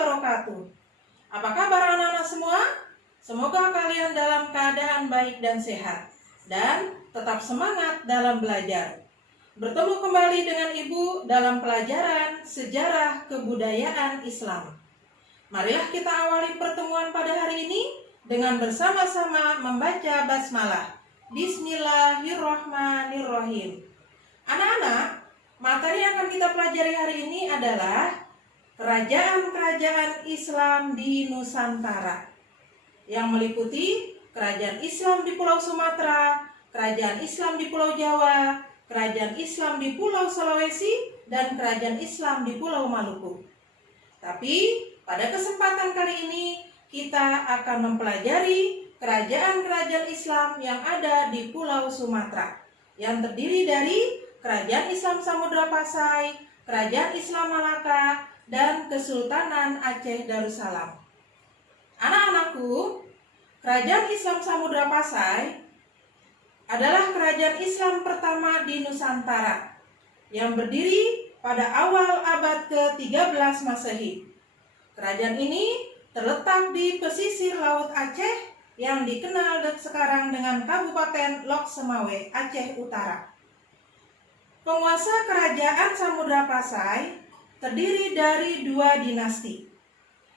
wabarakatuh. Apa kabar anak-anak semua? Semoga kalian dalam keadaan baik dan sehat dan tetap semangat dalam belajar. Bertemu kembali dengan Ibu dalam pelajaran sejarah kebudayaan Islam. Marilah kita awali pertemuan pada hari ini dengan bersama-sama membaca basmalah. Bismillahirrahmanirrahim. Anak-anak, materi yang akan kita pelajari hari ini adalah kerajaan-kerajaan Islam di Nusantara, yang meliputi kerajaan Islam di Pulau Sumatera, kerajaan Islam di Pulau Jawa, kerajaan Islam di Pulau Sulawesi, dan kerajaan Islam di Pulau Maluku. Tapi pada kesempatan kali ini kita akan mempelajari kerajaan-kerajaan Islam yang ada di Pulau Sumatera, yang terdiri dari Kerajaan Islam Samudra Pasai, Kerajaan Islam Malaka, dan Kesultanan Aceh Darussalam. Anak-anakku, Kerajaan Islam Samudra Pasai adalah kerajaan Islam pertama di Nusantara yang berdiri pada awal abad ke-13 Masehi. Kerajaan ini terletak di pesisir Laut Aceh yang dikenal sekarang dengan Kabupaten Lok Semawe, Aceh Utara. Penguasa Kerajaan Samudra Pasai terdiri dari dua dinasti.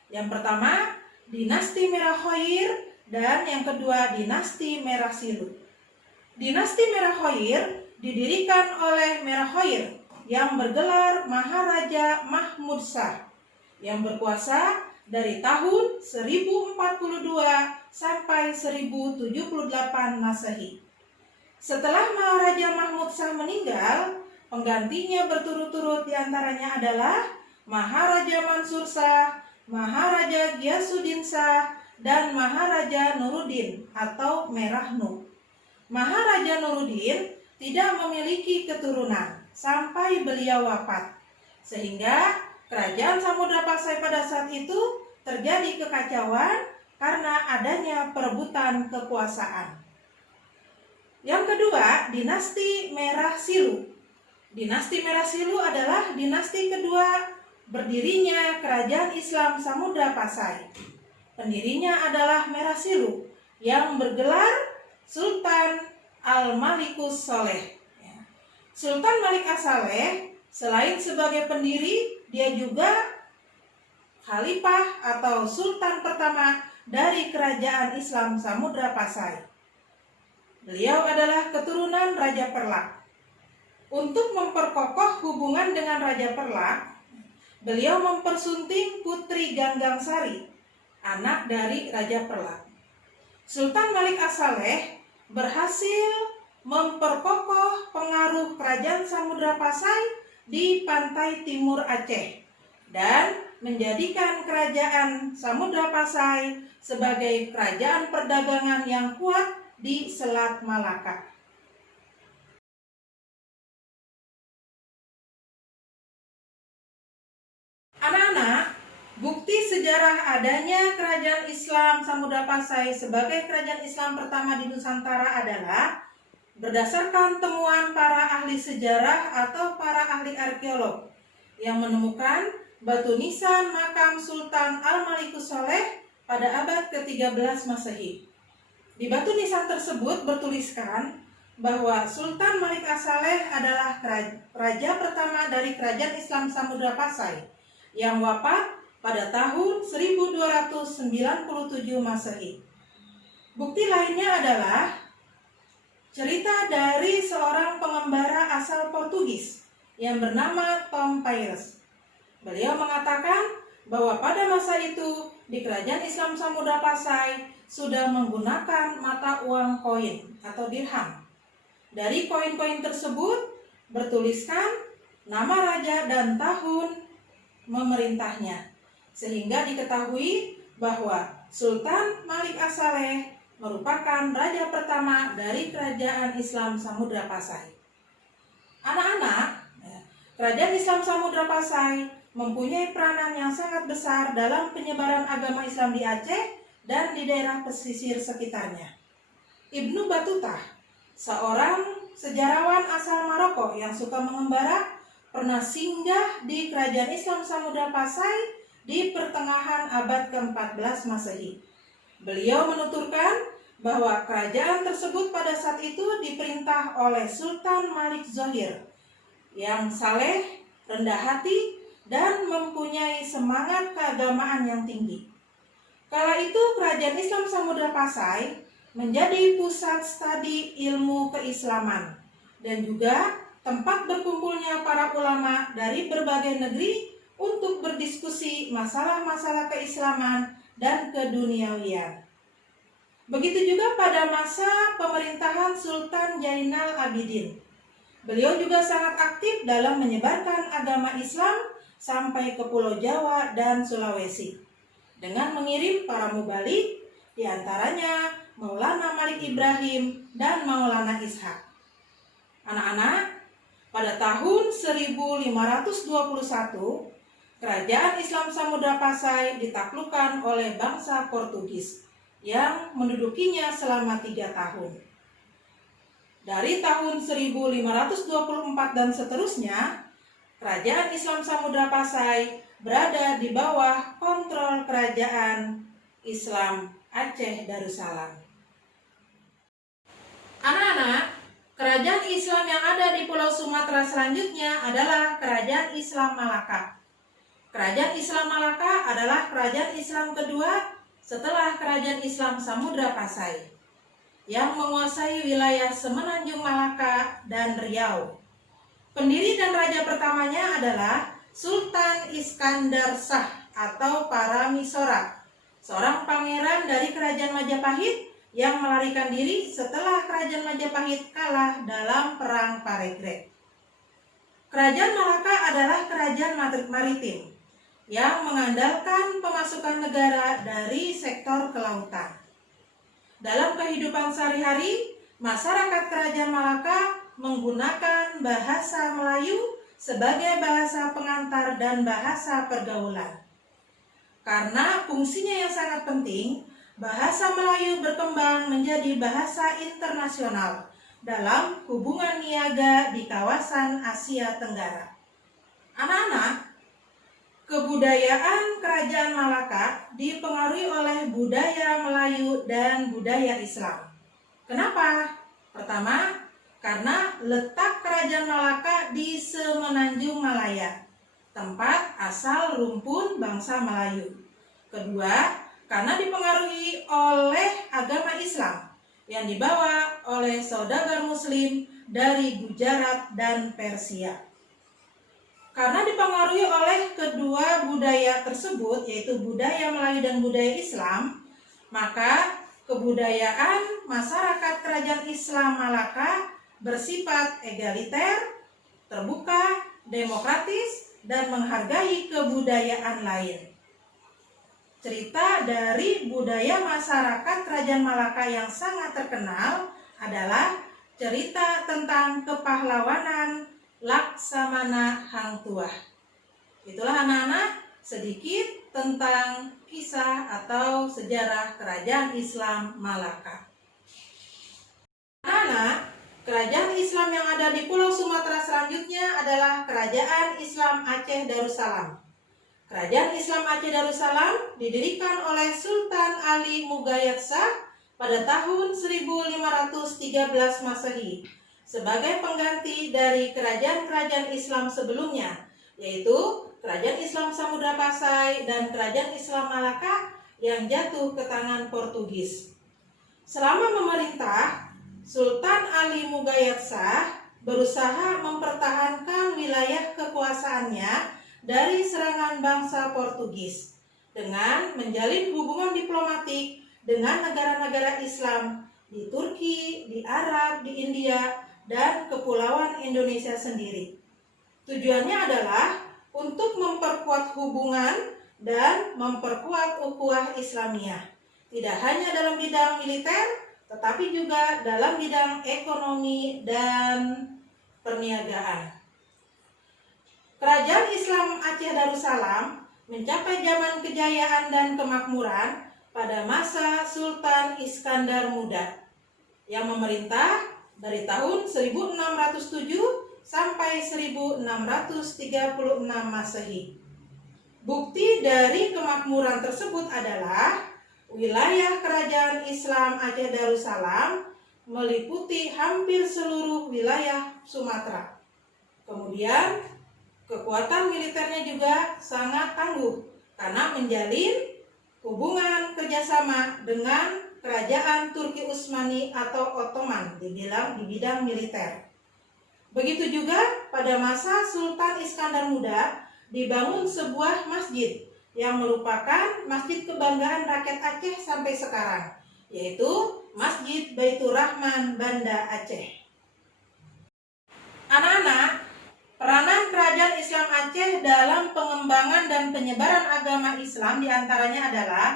Yang pertama, dinasti Merah Khoir, dan yang kedua, dinasti Merah Silu. Dinasti Merah Khoir didirikan oleh Merah Khoir yang bergelar Maharaja Mahmud Shah yang berkuasa dari tahun 1042 sampai 1078 Masehi. Setelah Maharaja Mahmud Shah meninggal, penggantinya berturut-turut diantaranya adalah Maharaja Mansur Shah, Maharaja Ghiyasuddin Shah, dan Maharaja Nuruddin atau Merah Nuh. Maharaja Nuruddin tidak memiliki keturunan sampai beliau wafat, sehingga Kerajaan Samudra Pasai pada saat itu terjadi kekacauan karena adanya perebutan kekuasaan. Yang kedua, dinasti Merah Silu. Dinasti Merah Silu adalah dinasti kedua berdirinya Kerajaan Islam Samudra Pasai. Pendirinya adalah Merah Silu yang bergelar Sultan Al-Malikus Saleh. Sultan Malik As-Saleh selain sebagai pendiri, dia juga khalifah atau sultan pertama dari Kerajaan Islam Samudra Pasai. Beliau adalah keturunan Raja Perlak. Untuk memperkokoh hubungan dengan Raja Perlak, beliau mempersunting Putri Ganggang Sari, anak dari Raja Perlak. Sultan Malik As-Saleh berhasil memperkokoh pengaruh Kerajaan Samudra Pasai di pantai timur Aceh dan menjadikan Kerajaan Samudra Pasai sebagai kerajaan perdagangan yang kuat di Selat Malaka. Anak-anak, bukti sejarah adanya Kerajaan Islam Samudra Pasai sebagai kerajaan Islam pertama di Nusantara adalah berdasarkan temuan para ahli sejarah atau para ahli arkeolog yang menemukan batu nisan makam Sultan Al-Malikus Saleh pada abad ke-13 Masehi. Di batu nisan tersebut bertuliskan bahwa Sultan Malik As-Saleh adalah raja pertama dari Kerajaan Islam Samudra Pasai yang wafat pada tahun 1297 Masehi. Bukti lainnya adalah cerita dari seorang pengembara asal Portugis yang bernama Tom Paires. Beliau mengatakan bahwa pada masa itu di Kerajaan Islam Samudra Pasai sudah menggunakan mata uang koin atau dirham. Dari koin-koin tersebut bertuliskan nama raja dan tahun memerintahnya, sehingga diketahui bahwa Sultan Malik As-Saleh merupakan raja pertama dari Kerajaan Islam Samudra Pasai. Anak-anak, Kerajaan Islam Samudra Pasai mempunyai peranan yang sangat besar dalam penyebaran agama Islam di Aceh dan di daerah pesisir sekitarnya. Ibnu Battuta, seorang sejarawan asal Maroko yang suka mengembara, pernah singgah di Kerajaan Islam Samudra Pasai di pertengahan abad ke-14 Masehi. Beliau menuturkan bahwa kerajaan tersebut pada saat itu diperintah oleh Sultan Malik Zohir yang saleh, rendah hati, dan mempunyai semangat keagamaan yang tinggi. Kala itu kerajaan Islam Samudra Pasai menjadi pusat studi ilmu keislaman dan juga tempat berkumpulnya para ulama dari berbagai negeri untuk berdiskusi masalah-masalah keislaman dan keduniawian. Begitu juga pada masa pemerintahan Sultan Zainal Abidin. Beliau juga sangat aktif dalam menyebarkan agama Islam sampai ke Pulau Jawa dan Sulawesi dengan mengirim para mubalik, diantaranya Maulana Malik Ibrahim dan Maulana Ishak. Anak-anak, pada tahun 1521, kerajaan Islam Samudra Pasai ditaklukkan oleh bangsa Portugis yang mendudukinya selama 3 tahun. Dari tahun 1524 dan seterusnya, kerajaan Islam Samudra Pasai berada di bawah kontrol kerajaan Islam Aceh Darussalam. Anak-anak, kerajaan Islam yang ada di Pulau Sumatera selanjutnya adalah Kerajaan Islam Malaka. Kerajaan Islam Malaka adalah kerajaan Islam kedua setelah Kerajaan Islam Samudra Pasai yang menguasai wilayah Semenanjung Malaka dan Riau. Pendiri dan raja pertamanya adalah Sultan Iskandar Shah atau Paramisora, seorang pangeran dari Kerajaan Majapahit yang melarikan diri setelah Kerajaan Majapahit kalah dalam Perang Paregreg. Kerajaan Malaka adalah kerajaan maritim yang mengandalkan pemasukan negara dari sektor kelautan. Dalam kehidupan sehari-hari, masyarakat Kerajaan Malaka menggunakan bahasa Melayu sebagai bahasa pengantar dan bahasa pergaulan. Karena fungsinya yang sangat penting, bahasa Melayu berkembang menjadi bahasa internasional dalam hubungan niaga di kawasan Asia Tenggara. Anak-anak, kebudayaan Kerajaan Malaka dipengaruhi oleh budaya Melayu dan budaya Islam. Kenapa? Pertama, karena letak Kerajaan Malaka di Semenanjung Malaya, tempat asal rumpun bangsa Melayu. Kedua, karena dipengaruhi oleh agama Islam yang dibawa oleh saudagar Muslim dari Gujarat dan Persia. Karena dipengaruhi oleh kedua budaya tersebut, yaitu budaya Melayu dan budaya Islam, maka kebudayaan masyarakat Kerajaan Islam Malaka bersifat egaliter, terbuka, demokratis, dan menghargai kebudayaan lain. Cerita dari budaya masyarakat Kerajaan Malaka yang sangat terkenal adalah cerita tentang kepahlawanan Laksamana Hang Tuah. Itulah anak-anak sedikit tentang kisah atau sejarah Kerajaan Islam Malaka. Anak-anak, kerajaan Islam yang ada di Pulau Sumatera selanjutnya adalah Kerajaan Islam Aceh Darussalam. Kerajaan Islam Aceh Darussalam didirikan oleh Sultan Ali Mugayat Shah pada tahun 1513 Masehi sebagai pengganti dari kerajaan-kerajaan Islam sebelumnya, yaitu Kerajaan Islam Samudra Pasai dan Kerajaan Islam Malaka yang jatuh ke tangan Portugis. Selama memerintah, Sultan Ali Mugayat Shah berusaha mempertahankan wilayah kekuasaannya dari serangan bangsa Portugis dengan menjalin hubungan diplomatik dengan negara-negara Islam di Turki, di Arab, di India, dan Kepulauan Indonesia sendiri. Tujuannya adalah untuk memperkuat hubungan dan memperkuat ukhuwah Islamiyah, tidak hanya dalam bidang militer, tetapi juga dalam bidang ekonomi dan perniagaan. Kerajaan Islam Aceh Darussalam mencapai zaman kejayaan dan kemakmuran pada masa Sultan Iskandar Muda yang memerintah dari tahun 1607 sampai 1636 Masehi. Bukti dari kemakmuran tersebut adalah wilayah kerajaan Islam Aceh Darussalam meliputi hampir seluruh wilayah Sumatera. Kemudian kekuatan militernya juga sangat tangguh karena menjalin hubungan kerjasama dengan kerajaan Turki Utsmani atau Ottoman di bidang militer. Begitu juga pada masa Sultan Iskandar Muda dibangun sebuah masjid yang merupakan masjid kebanggaan rakyat Aceh sampai sekarang, yaitu Masjid Baitur Rahman Banda Aceh. Anak-anak, peranan kerajaan Islam Aceh dalam pengembangan dan penyebaran agama Islam diantaranya adalah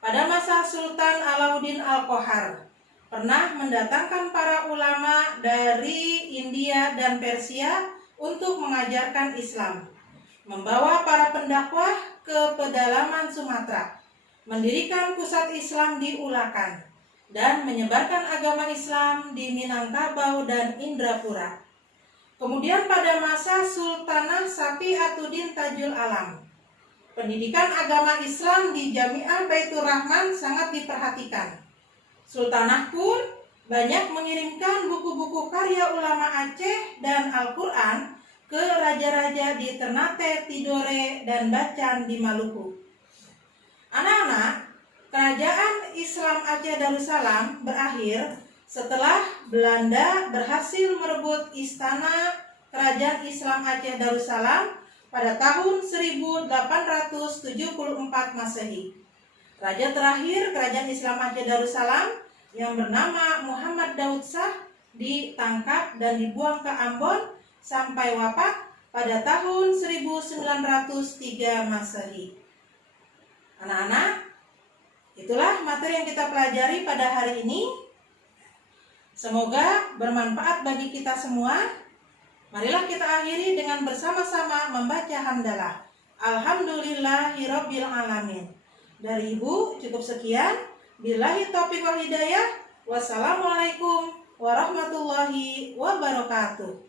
pada masa Sultan Alauddin Al-Qohar pernah mendatangkan para ulama dari India dan Persia untuk mengajarkan Islam, membawa para pendakwah ke pedalaman Sumatera, mendirikan pusat Islam di Ulakan, dan menyebarkan agama Islam di Minangkabau dan Indrapura. Kemudian pada masa Sultanah Sapi Atuddin Tajul Alam, pendidikan agama Islam di Jamiah Baitur Rahman sangat diperhatikan. Sultanah pun banyak mengirimkan buku-buku karya ulama Aceh dan Al-Quran ke raja-raja di Ternate, Tidore, dan Bacan di Maluku. Anak-anak, kerajaan Islam Aceh Darussalam berakhir setelah Belanda berhasil merebut istana kerajaan Islam Aceh Darussalam pada tahun 1874 Masehi. Raja terakhir kerajaan Islam Aceh Darussalam yang bernama Muhammad Daud Shah ditangkap dan dibuang ke Ambon sampai wafat pada tahun 1903 Masehi. Anak-anak, itulah materi yang kita pelajari pada hari ini. Semoga bermanfaat bagi kita semua. Marilah kita akhiri dengan bersama-sama membaca hamdalah. Alhamdulillahirabbil alamin. Dari Ibu cukup sekian. Billahi taufiq wal hidayah. Wassalamualaikum warahmatullahi wabarakatuh.